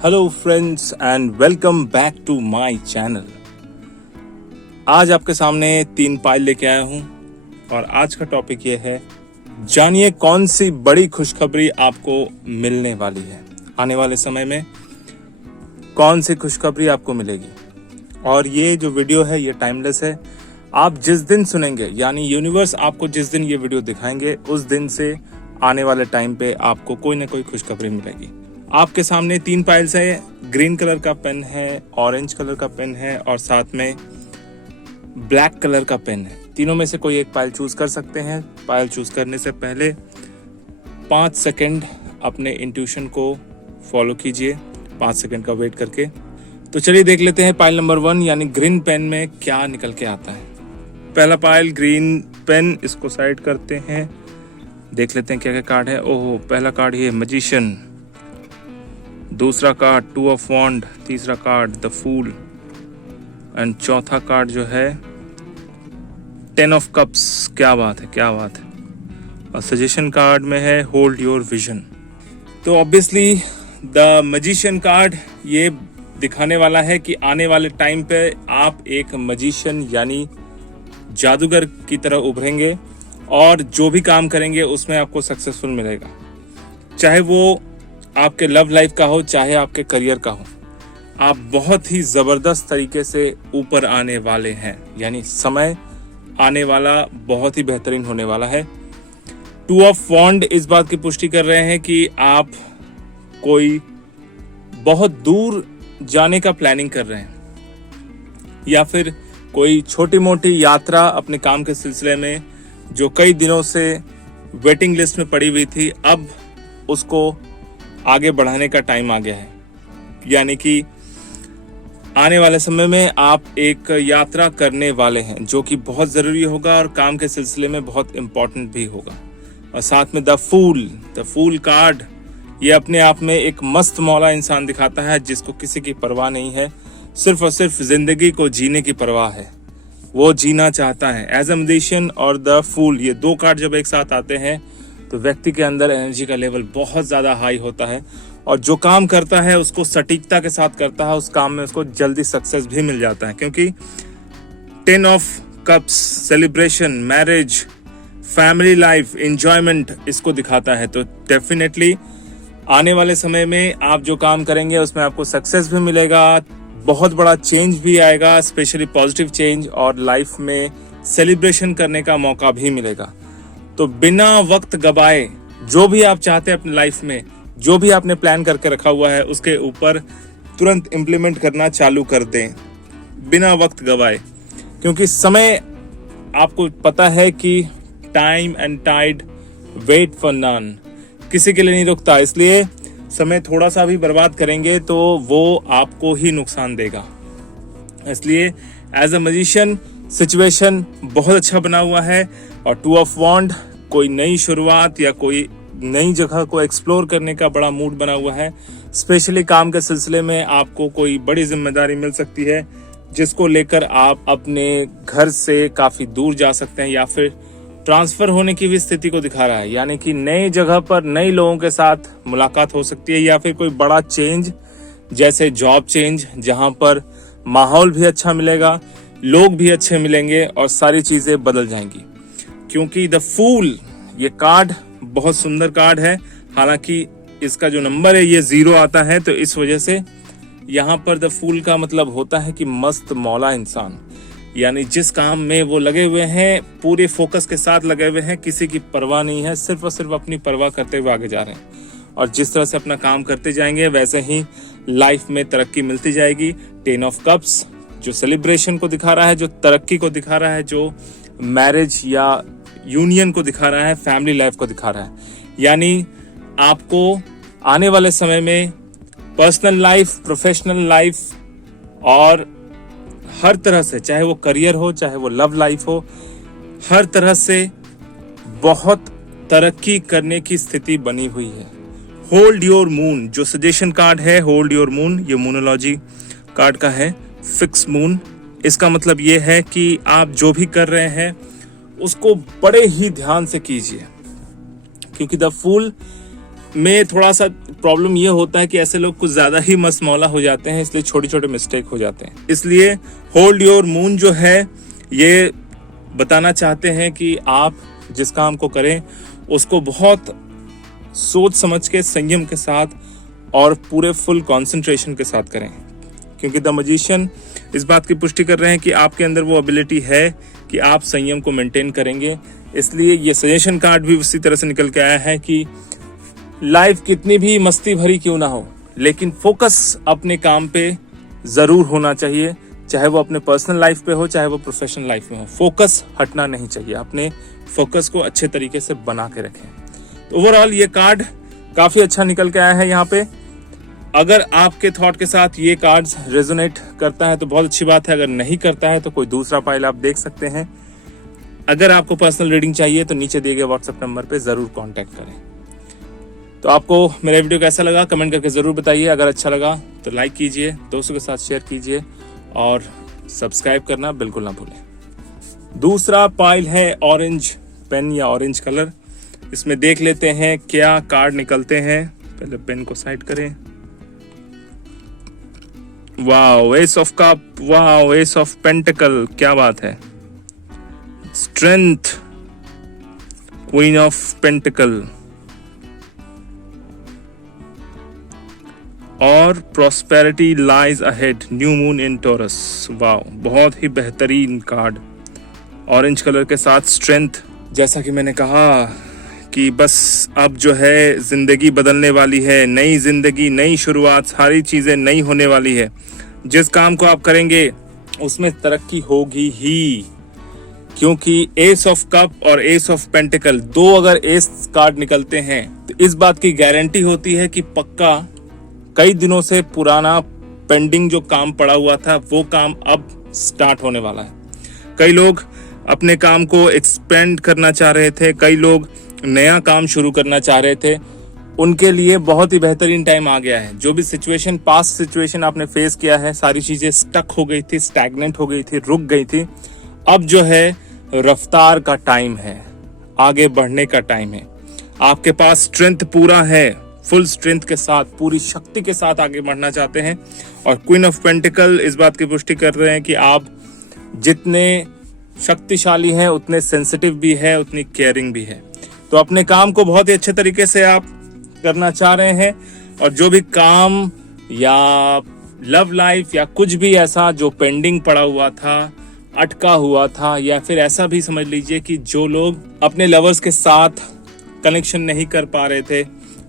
Hello friends and welcome back to my channel. आज आपके सामने 3 पाइल लेके आया हूं और आज का टॉपिक ये है, जानिए कौन सी बड़ी खुशखबरी आपको मिलने वाली है। आने वाले समय में कौन सी खुशखबरी आपको मिलेगी। और ये जो वीडियो है ये टाइमलेस है। आप जिस दिन सुनेंगे, यानी यूनिवर्स आपको जिस दिन ये वीडियो दिखाएंगे, उस दिन से आने वाले टाइम पे आपको कोई ना कोई खुशखबरी मिलेगी। आपके सामने 3 पाइल्स है। ग्रीन कलर का पेन है, ऑरेंज कलर का पेन है और साथ में ब्लैक कलर का पेन है। तीनों में से कोई एक पाइल चूज कर सकते हैं। पाइल चूज करने से पहले 5 सेकंड अपने इंट्यूशन को फॉलो कीजिए, 5 सेकंड का वेट करके। तो चलिए देख लेते हैं पाइल नंबर 1 यानी ग्रीन पेन में क्या निकल के आता है। पहला पाइल ग्रीन पेन, इसको साइड करते हैं, देख लेते हैं क्या क्या कार्ड है। ओहो, पहला कार्ड ये मैजिशियन, दूसरा कार्ड 2 ऑफ वॉन्ड, तीसरा कार्ड द फूल एंड चौथा कार्ड जो है 10 ऑफ कप्स। क्या बात है, क्या बात है। और सजेशन कार्ड में है होल्ड योर विजन। तो ऑब्वियसली द मैजिशियन कार्ड ये दिखाने वाला है कि आने वाले टाइम पे आप एक मैजिशियन यानी जादूगर की तरह उभरेंगे और जो भी काम करेंगे उसमें आपको सक्सेसफुल मिलेगा। चाहे वो आपके लव लाइफ का हो, चाहे आपके करियर का हो, आप बहुत ही जबरदस्त तरीके से ऊपर आने वाले हैं। यानी समय आने वाला बहुत ही बेहतरीन होने वाला है। 2 ऑफ वॉन्ड इस बात की पुष्टि कर रहे हैं कि आप कोई बहुत दूर जाने का प्लानिंग कर रहे हैं या फिर कोई छोटी मोटी यात्रा अपने काम के सिलसिले में जो कई दिनों से वेटिंग लिस्ट में पड़ी हुई थी, अब उसको आगे बढ़ाने का टाइम आ गया है। यानी कि आने वाले समय में आप एक यात्रा करने वाले हैं जो कि बहुत ज़रूरी होगा और काम के सिलसिले में बहुत इम्पोर्टेंट भी होगा। और साथ में द फूल कार्ड ये अपने आप में एक मस्त मौला इंसान दिखाता है जिसको किसी की परवाह नहीं है, सिर्फ और सिर्फ जिंदगी को जीने की परवाह है। वो जीना चाहता है। एज अ मैजिशियन और द फूल, ये 2 कार्ड जब एक साथ आते हैं तो व्यक्ति के अंदर एनर्जी का लेवल बहुत ज़्यादा हाई होता है और जो काम करता है उसको सटीकता के साथ करता है, उस काम में उसको जल्दी सक्सेस भी मिल जाता है। क्योंकि 10 of cups celebration, marriage, family life, enjoyment इसको दिखाता है। तो डेफिनेटली आने वाले समय में आप जो काम करेंगे उसमें आपको सक्सेस भी मिलेगा, बहुत बड़ा चेंज भी आएगा, स्पेशली पॉजिटिव चेंज, और लाइफ में सेलिब्रेशन करने का मौका भी मिलेगा। तो बिना वक्त गवाए जो भी आप चाहते हैं अपनी लाइफ में, जो भी आपने प्लान करके रखा हुआ है, उसके ऊपर तुरंत इम्प्लीमेंट करना चालू कर दें बिना वक्त गवाए। क्योंकि समय, आपको पता है कि time and tide wait for none, किसी के लिए नहीं रुकता। इसलिए समय थोड़ा सा भी बर्बाद करेंगे तो वो आपको ही नुकसान देगा। इसलिए एज अ मैजिशियन सिचुएशन बहुत अच्छा बना हुआ है। और 2 ऑफ वॉन्ड कोई नई शुरुआत या कोई नई जगह को एक्सप्लोर करने का बड़ा मूड बना हुआ है। स्पेशली काम के सिलसिले में आपको कोई बड़ी जिम्मेदारी मिल सकती है जिसको लेकर आप अपने घर से काफी दूर जा सकते हैं या फिर ट्रांसफर होने की भी स्थिति को दिखा रहा है। यानी कि नई जगह पर नए लोगों के साथ मुलाकात हो सकती है या फिर कोई बड़ा चेंज, जैसे जॉब चेंज, जहां पर माहौल भी अच्छा मिलेगा, लोग भी अच्छे मिलेंगे और सारी चीजें बदल जाएंगी। क्योंकि द फूल ये कार्ड बहुत सुंदर कार्ड है। हालांकि इसका जो नंबर है ये 0 आता है, तो इस वजह से यहाँ पर द फूल का मतलब होता है कि मस्त मौला इंसान। यानी जिस काम में वो लगे हुए हैं, पूरे फोकस के साथ लगे हुए हैं, किसी की परवाह नहीं है, सिर्फ और सिर्फ अपनी परवाह करते हुए आगे जा रहे हैं। और जिस तरह से अपना काम करते जाएंगे वैसे ही लाइफ में तरक्की मिलती जाएगी। 10 ऑफ कप्स जो सेलिब्रेशन को दिखा रहा है, जो तरक्की को दिखा रहा है, जो मैरिज या यूनियन को दिखा रहा है, फैमिली लाइफ को दिखा रहा है। यानी आपको आने वाले समय में पर्सनल लाइफ, प्रोफेशनल लाइफ और हर तरह से, चाहे वो करियर हो, चाहे वो लव लाइफ हो, हर तरह से बहुत तरक्की करने की स्थिति बनी हुई है। होल्ड योर मून जो सजेशन कार्ड है, होल्ड योर मून, ये मूनोलॉजी कार्ड का है। फिक्स मून, इसका मतलब ये है कि आप जो भी कर रहे हैं उसको बड़े ही ध्यान से कीजिए। क्योंकि द फूल में थोड़ा सा प्रॉब्लम ये होता है कि ऐसे लोग कुछ ज़्यादा ही मसमौला हो जाते हैं, इसलिए छोटे छोटे मिस्टेक हो जाते हैं। इसलिए होल्ड योर मून जो है ये बताना चाहते हैं कि आप जिस काम को करें उसको बहुत सोच समझ के, संयम के साथ और पूरे फुल कंसंट्रेशन के साथ करें, क्योंकि द मैजिशियन इस बात की पुष्टि कर रहे हैं कि आपके अंदर वो एबिलिटी है कि आप संयम को मेंटेन करेंगे। इसलिए ये सजेशन कार्ड भी उसी तरह से निकल के आया है कि लाइफ कितनी भी मस्ती भरी क्यों ना हो, लेकिन फोकस अपने काम पे ज़रूर होना चाहिए, चाहे वो अपने पर्सनल लाइफ पे हो, चाहे वो प्रोफेशनल लाइफ में हो। फोकस हटना नहीं चाहिए, अपने फोकस को अच्छे तरीके से बना के रखें। तो ओवरऑल ये कार्ड काफ़ी अच्छा निकल के आया है यहाँ पे। अगर आपके थॉट के साथ ये कार्ड्स रेजोनेट करता है तो बहुत अच्छी बात है, अगर नहीं करता है तो कोई दूसरा पाइल आप देख सकते हैं। अगर आपको पर्सनल रीडिंग चाहिए तो नीचे दिए गए व्हाट्सएप नंबर पे ज़रूर कांटेक्ट करें। तो आपको मेरा वीडियो कैसा लगा कमेंट करके ज़रूर बताइए। अगर अच्छा लगा तो लाइक कीजिए, दोस्तों के साथ शेयर कीजिए और सब्सक्राइब करना बिल्कुल ना भूलें। दूसरा पाइल है ऑरेंज पेन या ऑरेंज कलर। इसमें देख लेते हैं क्या कार्ड निकलते हैं। पहले पेन को साइड करें। Wow, S of cup, wow, S of pentacle, क्या बात है। स्ट्रेंथ, क्वीन ऑफ पेंटिकल और prosperity lies ahead, new moon in taurus. Wow, बहुत ही बेहतरीन कार्ड। ऑरेंज कलर के साथ स्ट्रेंथ। जैसा कि मैंने कहा कि बस अब जो है जिंदगी बदलने वाली है, नई जिंदगी, नई शुरुआत, सारी चीजें नई होने वाली है। जिस काम को आप करेंगे उसमें तरक्की होगी ही, क्योंकि एस ऑफ कप और एस ऑफ पेंटिकल दो अगर एस कार्ड निकलते हैं तो इस बात की गारंटी होती है कि पक्का कई दिनों से पुराना पेंडिंग जो काम पड़ा हुआ था वो काम अब स्टार्ट होने वाला है। कई लोग अपने काम को एक्सपेंड करना चाह रहे थे, कई लोग नया काम शुरू करना चाह रहे थे, उनके लिए बहुत ही बेहतरीन टाइम आ गया है। जो भी सिचुएशन, पास्ट सिचुएशन आपने फेस किया है, सारी चीजें स्टक हो गई थी, स्टैग्नेंट हो गई थी, रुक गई थी, अब जो है रफ्तार का टाइम है, आगे बढ़ने का टाइम है। आपके पास स्ट्रेंथ पूरा है, फुल स्ट्रेंथ के साथ, पूरी शक्ति के साथ आगे बढ़ना चाहते हैं। और क्वीन ऑफ पेंटिकल इस बात की पुष्टि कर रहे हैं कि आप जितने शक्तिशाली हैं उतने सेंसिटिव भी है, उतनी केयरिंग भी है। तो अपने काम को बहुत ही अच्छे तरीके से आप करना चाह रहे हैं, और जो भी काम या लव लाइफ या कुछ भी ऐसा जो पेंडिंग पड़ा हुआ था, अटका हुआ था, या फिर ऐसा भी समझ लीजिए कि जो लोग अपने लवर्स के साथ कनेक्शन नहीं कर पा रहे थे,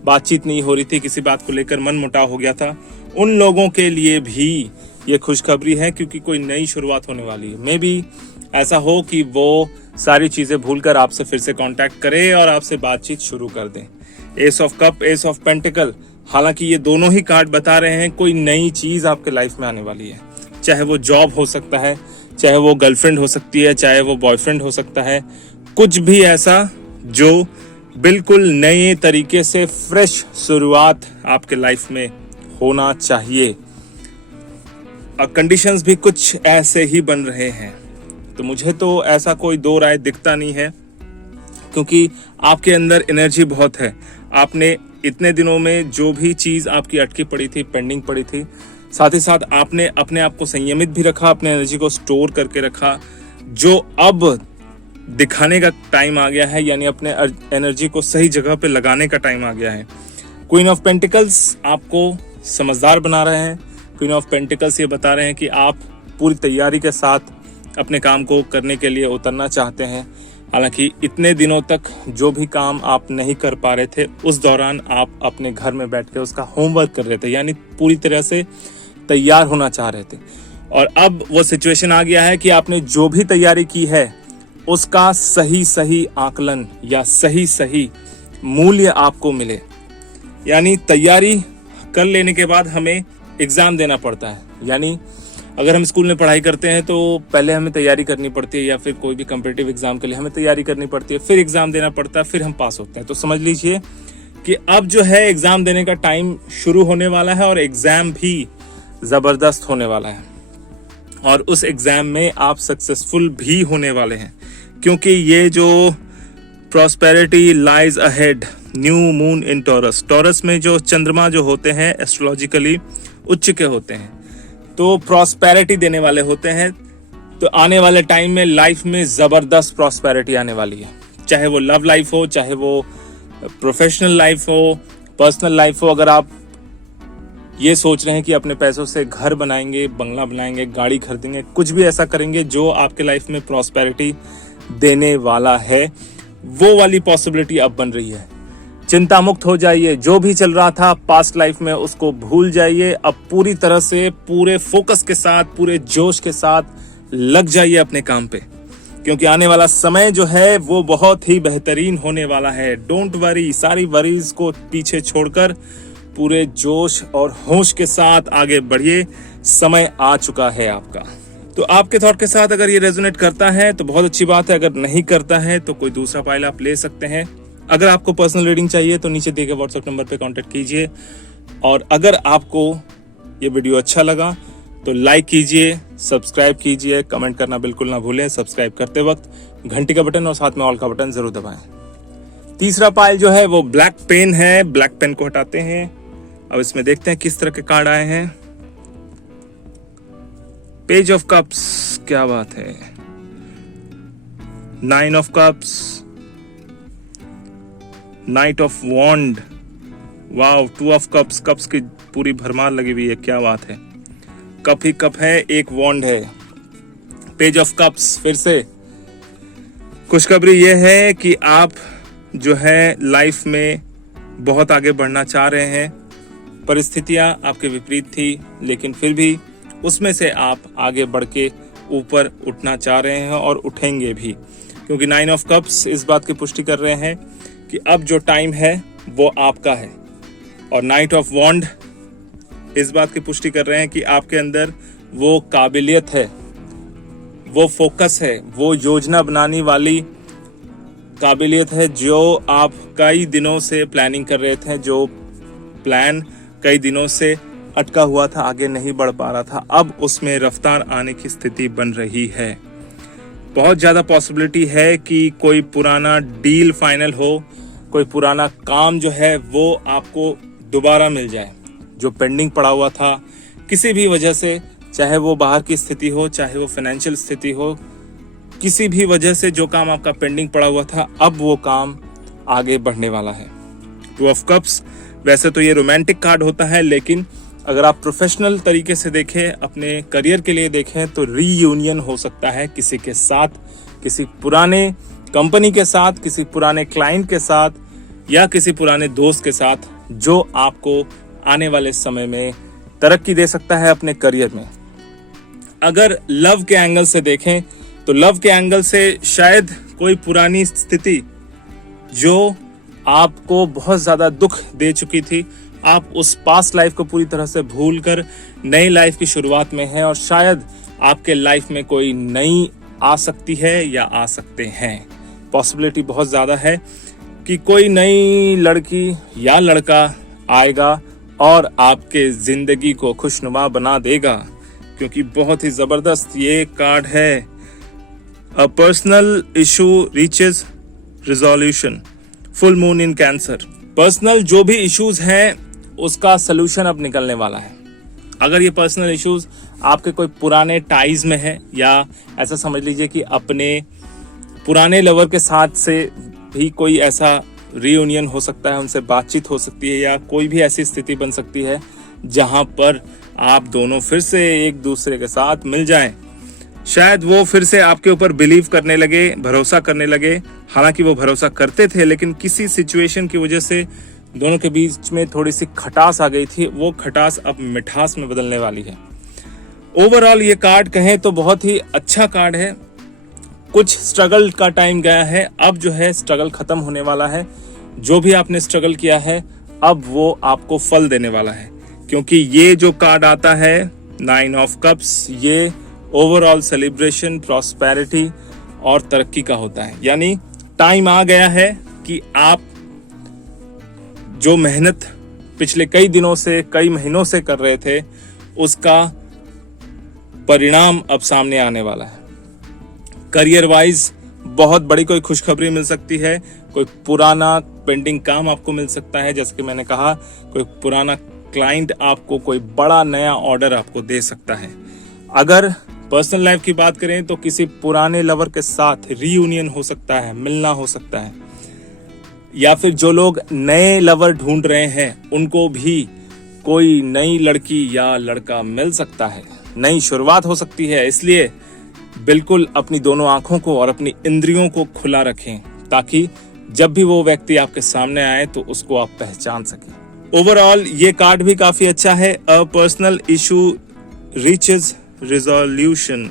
बातचीत नहीं हो रही थी, किसी बात को लेकर मन मुटाव हो गया था, उन लोगों के लिए भी ये खुशखबरी है, क्योंकि कोई नई शुरुआत होने वाली है। मे बी ऐसा हो कि वो सारी चीजें भूलकर आपसे फिर से कांटेक्ट करे और आपसे बातचीत शुरू कर दें। S of cup, S of pentacle, हालांकि ये दोनों ही कार्ड बता रहे हैं कोई नई चीज आपके लाइफ में आने वाली है। चाहे वो जॉब हो सकता है, चाहे वो गर्लफ्रेंड हो सकती है, चाहे वो बॉयफ्रेंड हो सकता है, कुछ भी ऐसा जो बिल्कुल नए तरीके से फ्रेश शुरुआत आपके लाइफ में होना चाहिए। कंडीशंस भी कुछ ऐसे ही बन रहे हैं। तो मुझे तो ऐसा कोई दो राय दिखता नहीं है, क्योंकि आपके अंदर एनर्जी बहुत है। आपने इतने दिनों में जो भी चीज़ आपकी अटकी पड़ी थी, पेंडिंग पड़ी थी, साथ ही साथ आपने अपने आप को संयमित भी रखा, अपने एनर्जी को स्टोर करके रखा, जो अब दिखाने का टाइम आ गया है, यानी अपने एनर्जी को सही जगह पे लगाने का टाइम आ गया है। क्वीन ऑफ पेंटिकल्स आपको समझदार बना रहे हैं। क्वीन ऑफ पेंटिकल्स ये बता रहे हैं कि आप पूरी तैयारी के साथ अपने काम को करने के लिए उतरना चाहते हैं। हालांकि इतने दिनों तक जो भी काम आप नहीं कर पा रहे थे, उस दौरान आप अपने घर में बैठ के उसका होमवर्क कर रहे थे, यानी पूरी तरह से तैयार होना चाह रहे थे। और अब वो सिचुएशन आ गया है कि आपने जो भी तैयारी की है उसका सही सही आकलन या सही सही मूल्य आपको मिले। यानी तैयारी कर लेने के बाद हमें एग्जाम देना पड़ता है। यानी अगर हम स्कूल में पढ़ाई करते हैं तो पहले हमें तैयारी करनी पड़ती है, या फिर कोई भी कॉम्पिटिटिव एग्जाम के लिए हमें तैयारी करनी पड़ती है, फिर एग्जाम देना पड़ता है, फिर हम पास होते हैं। तो समझ लीजिए कि अब जो है एग्जाम देने का टाइम शुरू होने वाला है, और एग्जाम भी जबरदस्त होने वाला है, और उस एग्जाम में आप सक्सेसफुल भी होने वाले हैं, क्योंकि ये जो prosperity lies ahead new moon in taurus. Taurus में जो चंद्रमा जो होते हैं एस्ट्रोलॉजिकली उच्च के होते हैं, तो प्रॉस्पेरिटी देने वाले होते हैं। तो आने वाले टाइम में लाइफ में जबरदस्त प्रॉस्पेरिटी आने वाली है, चाहे वो लव लाइफ हो, चाहे वो प्रोफेशनल लाइफ हो, पर्सनल लाइफ हो। अगर आप ये सोच रहे हैं कि अपने पैसों से घर बनाएंगे, बंगला बनाएंगे, गाड़ी खरीदेंगे, कुछ भी ऐसा करेंगे जो आपके लाइफ में प्रॉस्पेरिटी देने वाला है, वो वाली पॉसिबिलिटी अब बन रही है। चिंता मुक्त हो जाइए, जो भी चल रहा था पास्ट लाइफ में उसको भूल जाइए। अब पूरी तरह से पूरे फोकस के साथ, पूरे जोश के साथ लग जाइए अपने काम पे, क्योंकि आने वाला समय जो है वो बहुत ही बेहतरीन होने वाला है। डोंट वरी, सारी वरीज को पीछे छोड़कर पूरे जोश और होश के साथ आगे बढ़िए। समय आ चुका है आपका। तो आपके थॉट के साथ अगर ये रेजोनेट करता है तो बहुत अच्छी बात है, अगर नहीं करता है तो कोई दूसरा पाइल आप ले सकते हैं। अगर आपको पर्सनल रीडिंग चाहिए तो नीचे दिए गए व्हाट्सएप नंबर पे कांटेक्ट कीजिए। और अगर आपको ये वीडियो अच्छा लगा तो लाइक कीजिए, सब्सक्राइब कीजिए, कमेंट करना बिल्कुल ना भूलें। सब्सक्राइब करते वक्त घंटी का बटन और साथ में ऑल का बटन जरूर दबाएं। तीसरा पाइल जो है वो ब्लैक पेन है। ब्लैक पेन को हटाते हैं। अब इसमें देखते हैं किस तरह के कार्ड आए हैं। पेज ऑफ कप्स, क्या बात है। 9 of cups, knight of wands, wow. 2 of cups, cups की पूरी भरमार लगी हुई है, क्या बात है। कप ही कप है, एक वॉन्ड है। पेज ऑफ कप्स, फिर से खुशखबरी यह है कि आप जो है लाइफ में बहुत आगे बढ़ना चाह रहे हैं। परिस्थितियां आपके विपरीत थी, लेकिन फिर भी उसमें से आप आगे बढ़ के ऊपर उठना चाह रहे हैं और उठेंगे भी, क्योंकि 9 ऑफ कप्स इस बात की पुष्टि कर रहे हैं कि अब जो टाइम है वो आपका है। और नाइट ऑफ वॉन्ड इस बात की पुष्टि कर रहे हैं कि आपके अंदर वो काबिलियत है, वो फोकस है, वो योजना बनाने वाली काबिलियत है जो आप कई दिनों से प्लानिंग कर रहे थे, जो प्लान कई दिनों से अटका हुआ था, आगे नहीं बढ़ पा रहा था, अब उसमें रफ्तार आने की स्थिति बन रही है। बहुत ज़्यादा पॉसिबिलिटी है कि कोई पुराना डील फाइनल हो, कोई पुराना काम जो है वो आपको दोबारा मिल जाए। जो पेंडिंग पड़ा हुआ था किसी भी वजह से, चाहे वो बाहर की स्थिति हो, चाहे वो फाइनेंशियल स्थिति हो, किसी भी वजह से जो काम आपका पेंडिंग पड़ा हुआ था, अब वो काम आगे बढ़ने वाला है। 2 ऑफ कप्स, वैसे तो ये रोमांटिक कार्ड होता है, लेकिन अगर आप प्रोफेशनल तरीके से देखें, अपने करियर के लिए देखें, तो रीयूनियन हो सकता है किसी के साथ, किसी पुराने कंपनी के साथ, किसी पुराने क्लाइंट के साथ, या किसी पुराने दोस्त के साथ, जो आपको आने वाले समय में तरक्की दे सकता है अपने करियर में। अगर लव के एंगल से देखें तो लव के एंगल से शायद कोई पुरानी स्थिति जो आपको बहुत ज्यादा दुख दे चुकी थी, आप उस पास्ट लाइफ को पूरी तरह से भूलकर नई लाइफ की शुरुआत में हैं, और शायद आपके लाइफ में कोई नई आ सकती है या आ सकते हैं। पॉसिबिलिटी बहुत ज्यादा है कि कोई नई लड़की या लड़का आएगा और आपके जिंदगी को खुशनुमा बना देगा, क्योंकि बहुत ही जबरदस्त ये कार्ड है। A personal issue reaches resolution, full moon in cancer. Personal जो भी इश्यूज हैं उसका सलूशन अब निकलने वाला है। अगर ये पर्सनल इश्यूज आपके कोई पुराने टाइज में है, या ऐसा समझ लीजिए कि अपने पुराने लवर के साथ से भी कोई ऐसा रीयूनियन हो सकता है, उनसे बातचीत हो सकती है, या कोई भी ऐसी स्थिति बन सकती है जहां पर आप दोनों फिर से एक दूसरे के साथ मिल जाएं। शायद वो फिर से आपके ऊपर बिलीव करने लगे, भरोसा करने लगे। हालांकि वो भरोसा करते थे, लेकिन किसी सिचुएशन की वजह से दोनों के बीच में थोड़ी सी खटास आ गई थी। वो खटास अब मिठास में बदलने वाली है। ओवरऑल ये कार्ड कहें तो बहुत ही अच्छा कार्ड है। कुछ स्ट्रगल का टाइम गया है, अब जो है स्ट्रगल खत्म होने वाला है। जो भी आपने स्ट्रगल किया है अब वो आपको फल देने वाला है, क्योंकि ये जो कार्ड आता है 9 ऑफ कप्स, ये ओवरऑल सेलिब्रेशन, प्रॉस्पेरिटी और तरक्की का होता है। यानी टाइम आ गया है कि आप जो मेहनत पिछले कई दिनों से, कई महीनों से कर रहे थे, उसका परिणाम अब सामने आने वाला है। करियर वाइज बहुत बड़ी कोई खुशखबरी मिल सकती है, कोई पुराना पेंडिंग काम आपको मिल सकता है। जैसे कि मैंने कहा, कोई पुराना क्लाइंट आपको कोई बड़ा नया ऑर्डर आपको दे सकता है। अगर पर्सनल लाइफ की बात करें तो किसी पुराने लवर के साथ रीयूनियन हो सकता है, मिलना हो सकता है, या फिर जो लोग नए लवर ढूंढ रहे हैं उनको भी कोई नई लड़की या लड़का मिल सकता है, नई शुरुआत हो सकती है। इसलिए बिल्कुल अपनी दोनों आंखों को और अपनी इंद्रियों को खुला रखें, ताकि जब भी वो व्यक्ति आपके सामने आए तो उसको आप पहचान सकें। ओवरऑल ये कार्ड भी काफी अच्छा है। A personal issue reaches resolution,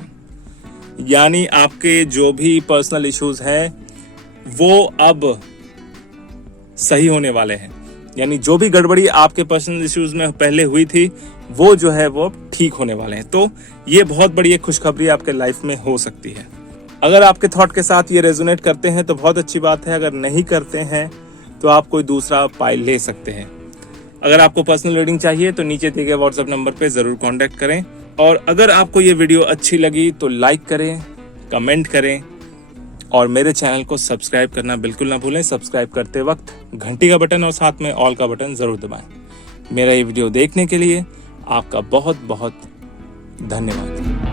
यानी आपके जो भी पर्सनल इश्यूज हैं वो अब सही होने वाले हैं। यानी जो भी गड़बड़ी आपके पर्सनल इश्यूज में पहले हुई थी वो जो है वो ठीक होने वाले हैं। तो ये बहुत बड़ी एक खुशखबरी आपके लाइफ में हो सकती है। अगर आपके थॉट के साथ ये रेजोनेट करते हैं तो बहुत अच्छी बात है। अगर नहीं करते हैं तो आप कोई दूसरा पाइल ले सकते हैं। अगर आपको पर्सनल रीडिंग चाहिए तो नीचे दिए गए व्हाट्सएप नंबर पे जरूर कांटेक्ट करें। और अगर आपको ये वीडियो अच्छी लगी तो लाइक करें, कमेंट करें और मेरे चैनल को सब्सक्राइब करना बिल्कुल ना भूलें। सब्सक्राइब करते वक्त घंटी का बटन और साथ में ऑल का बटन जरूर दबाएं। मेरा ये वीडियो देखने के लिए आपका बहुत बहुत धन्यवाद।